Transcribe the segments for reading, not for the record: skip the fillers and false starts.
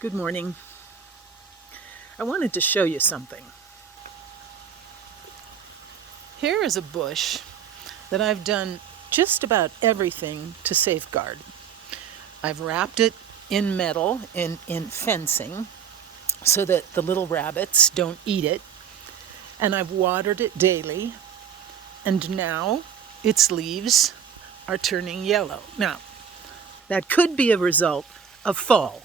Good morning. I wanted to show you something. Here is a bush that I've done just about everything to safeguard. I've wrapped it in metal in fencing so that the little rabbits don't eat it, and I've watered it daily, and now its leaves are turning yellow. Now, that could be a result of fall.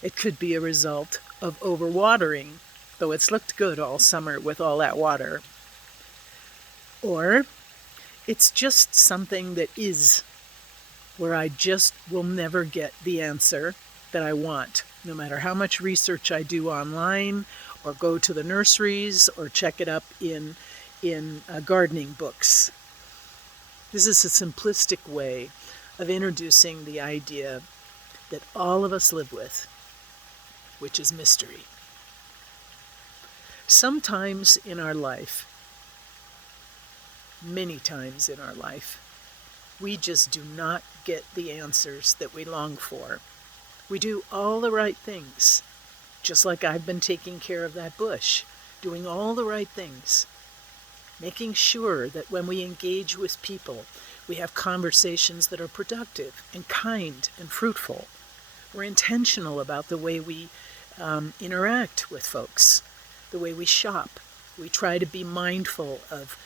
It could be a result of overwatering, though it's looked good all summer with all that water. Or it's just something that is, where I just will never get the answer that I want, no matter how much research I do online or go to the nurseries or check it up in gardening books. This is a simplistic way of introducing the idea that all of us live with, which is mystery. Sometimes in our life, many times in our life, we just do not get the answers that we long for. We do all the right things, just like I've been taking care of that bush, doing all the right things, making sure that when we engage with people, we have conversations that are productive and kind and fruitful. We're intentional about the way we interact with folks, the way we shop. We try to be mindful of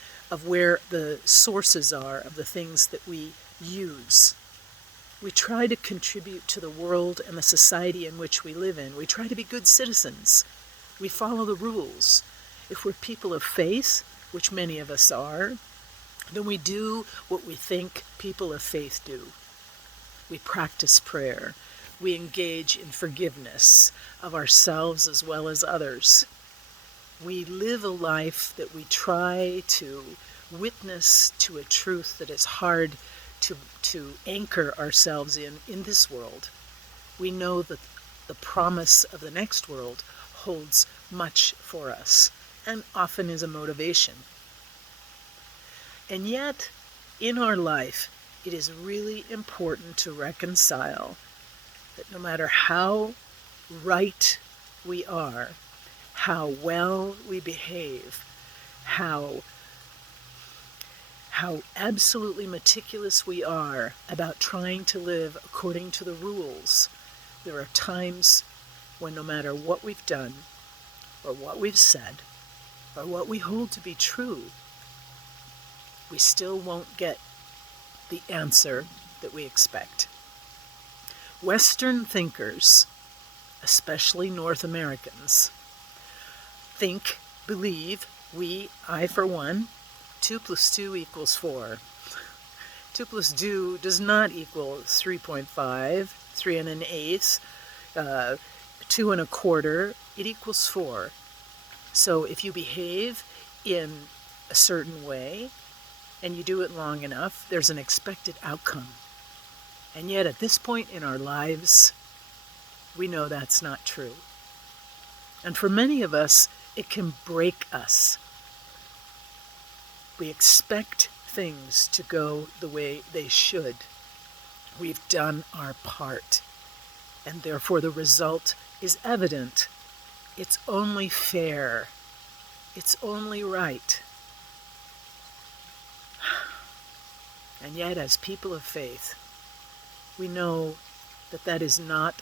where the sources are of the things that we use. We try to contribute to the world and the society in which we live in. We try to be good citizens. We follow the rules. If we're people of faith, which many of us are, then we do what we think people of faith do. We practice prayer. We engage in forgiveness of ourselves as well as others. We live a life that we try to witness to a truth that is hard to anchor ourselves in this world. We know that the promise of the next world holds much for us and often is a motivation. And yet, in our life, it is really important to reconcile that no matter how right we are, how well we behave, how absolutely meticulous we are about trying to live according to the rules, there are times when no matter what we've done, or what we've said, or what we hold to be true, we still won't get the answer that we expect. Western thinkers, especially North Americans, believe, I for one, 2 plus 2 equals 4. 2 plus 2 does not equal 3.5, 3 1/8, 2 1/4. It equals 4. So if you behave in a certain way and you do it long enough, there's an expected outcome. And yet at this point in our lives, we know that's not true. And for many of us, it can break us. We expect things to go the way they should. We've done our part, and therefore the result is evident. It's only fair. It's only right. And yet, as people of faith, we know that that is not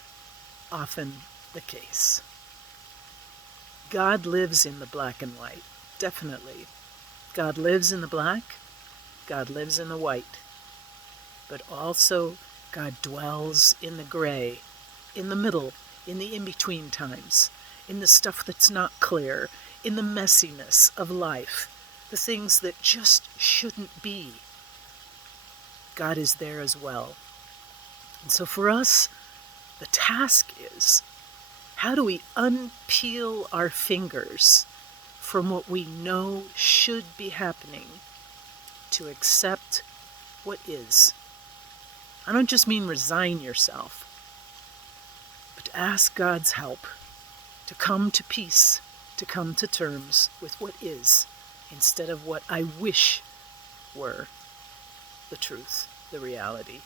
often the case. God lives in the black and white, definitely. God lives in the black, God lives in the white. But also, God dwells in the gray, in the middle, in the in-between times, in the stuff that's not clear, in the messiness of life, the things that just shouldn't be. God is there as well. And so for us, the task is, how do we unpeel our fingers from what we know should be happening to accept what is? I don't just mean resign yourself, but ask God's help to come to peace, to come to terms with what is, instead of what I wish were the truth, the reality.